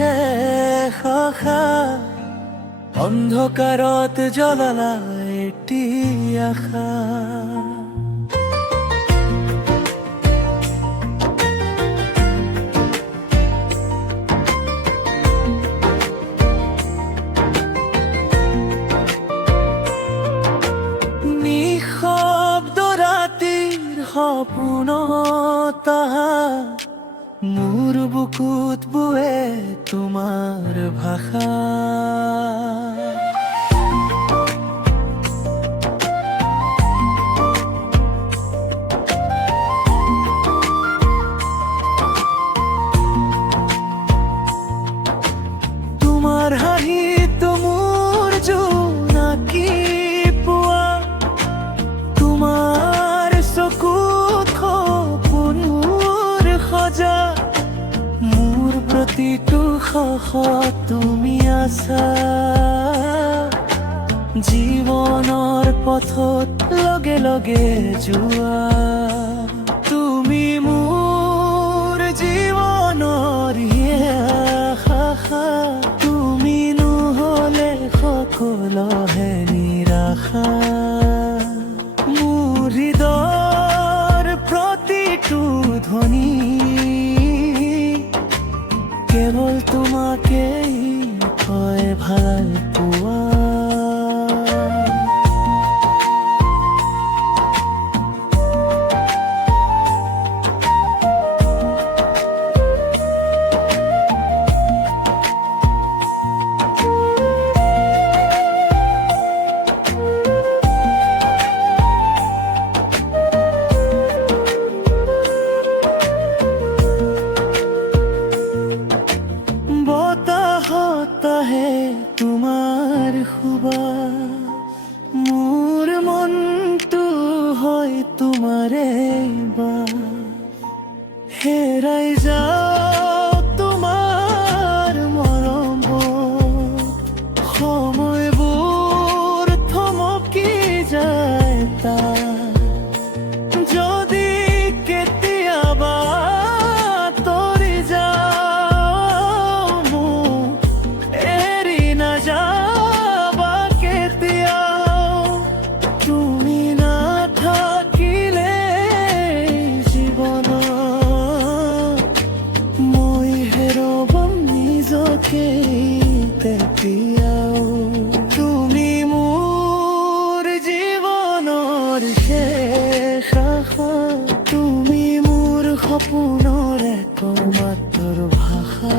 শেষ আশা অন্ধকাৰত জ্বলালা এটি আশা। নিঃশব্দ ৰাতিৰ সপোনত আহা মোৰ বুকুত বুৱে তোমাৰ ভাষা। তোমাৰ হাঁহিত মোৰ জোনাকী পোৱা, তোমাৰ চকুত সপোনৰ সজা, মোৰ প্ৰতিটো সাহসত তুমি আছা। জীৱনৰ পথত লগে লগে যোৱা, তুমি মোৰ জীৱনৰ আশা। তুমি নহ'লে সকলোহে নিৰাশা। মোৰ হৃদয়ৰ প্ৰতিটো ধ্বনি কেৱল তোমাকেই কয় ভাল পোৱা। বতাহত আহে তোমাৰ সুবাস, মোৰ মনটো হয় তোমাৰে বাস। হেৰাই যাওঁ তোমাৰ মৰমত, সময়বোৰ থমকি যায় তাত। যদি কেতিয়াবা তৰি যাওঁ মোক এৰি নাযাবা কেতিয়াও। তুমি নাথাকিলে জীৱনত মই হেৰুৱাম নিজকে তেতিয়াও। তুমি মোৰ জীৱনৰ শেষ আশা, তুমি মোৰ সপোনৰ একমাত্ৰ ভাষা।